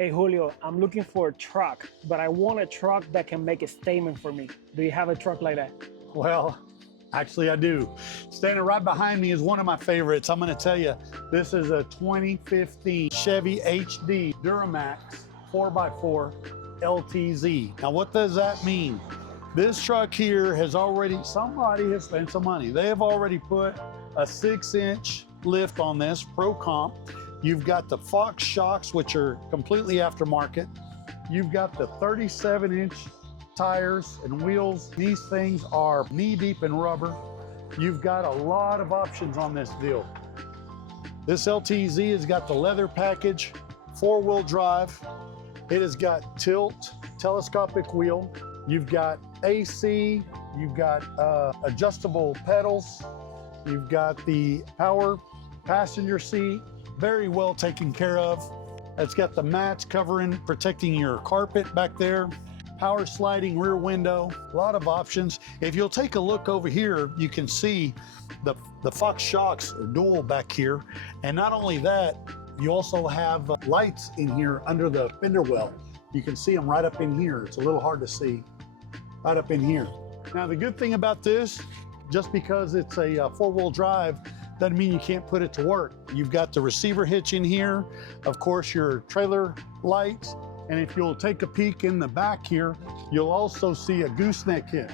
Hey Julio, I'm looking for a truck, but I want a truck that can make a statement for me. Do you have a truck like that? Well, actually I do. Standing right behind me is one of my favorites. I'm gonna tell you, this is a 2015 Chevy HD Duramax 4x4 LTZ. Now what does that mean? This truck here has already, somebody has spent some money. They have already put a 6-inch lift on this, Pro Comp. You've got the Fox shocks, which are completely aftermarket. You've got the 37-inch tires and wheels. These things are knee-deep in rubber. You've got a lot of options on this deal. This LTZ has got the leather package, 4-wheel drive. It has got tilt, telescopic wheel. You've got AC, you've got adjustable pedals. You've got the power passenger seat, very well taken care of. It's got the mats covering, protecting your carpet back there. Power sliding rear window, a lot of options. If you'll take a look over here, you can see the Fox shocks are dual back here. And not only that, you also have lights in here under the fender well. You can see them right up in here. It's a little hard to see, right up in here. Now, the good thing about this, just because it's a 4-wheel drive, doesn't mean you can't put it to work. You've got the receiver hitch in here, of course, your trailer lights, and if you'll take a peek in the back here, you'll also see a gooseneck hitch.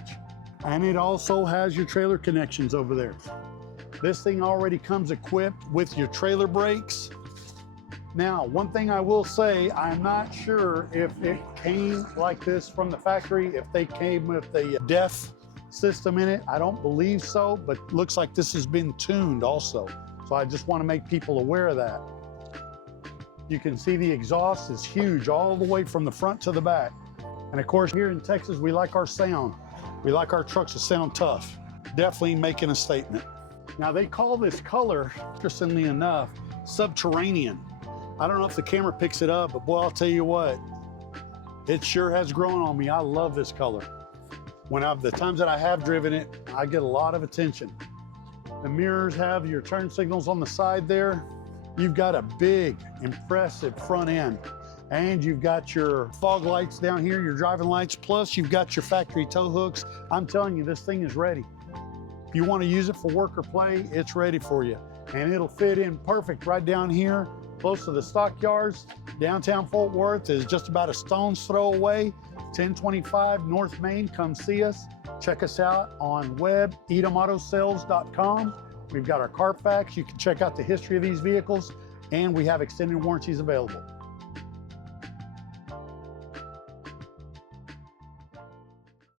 And it also has your trailer connections over there. This thing already comes equipped with your trailer brakes. Now, one thing I will say, I'm not sure if it came like this from the factory, if they came with a DEF system in it. I don't believe so, but looks like this has been tuned also. So I just want to make people aware of that. You can see the exhaust is huge all the way from the front to the back. And of course, here in Texas, we like our sound. We like our trucks to sound tough. Definitely making a statement. Now they call this color, interestingly enough, subterranean. I don't know if the camera picks it up, but boy, I'll tell you what, it sure has grown on me. I love this color. The times that I have driven it, I get a lot of attention. The mirrors have your turn signals on the side there. You've got a big, impressive front end. And you've got your fog lights down here, your driving lights, plus you've got your factory tow hooks. I'm telling you, this thing is ready. If you want to use it for work or play, it's ready for you. And it'll fit in perfect right down here, close to the stockyards. Downtown Fort Worth is just about a stone's throw away. 1025 North Main, come see us. Check us out on web, edomautosales.com. We've got our Carfax. You can check out the history of these vehicles, and we have extended warranties available.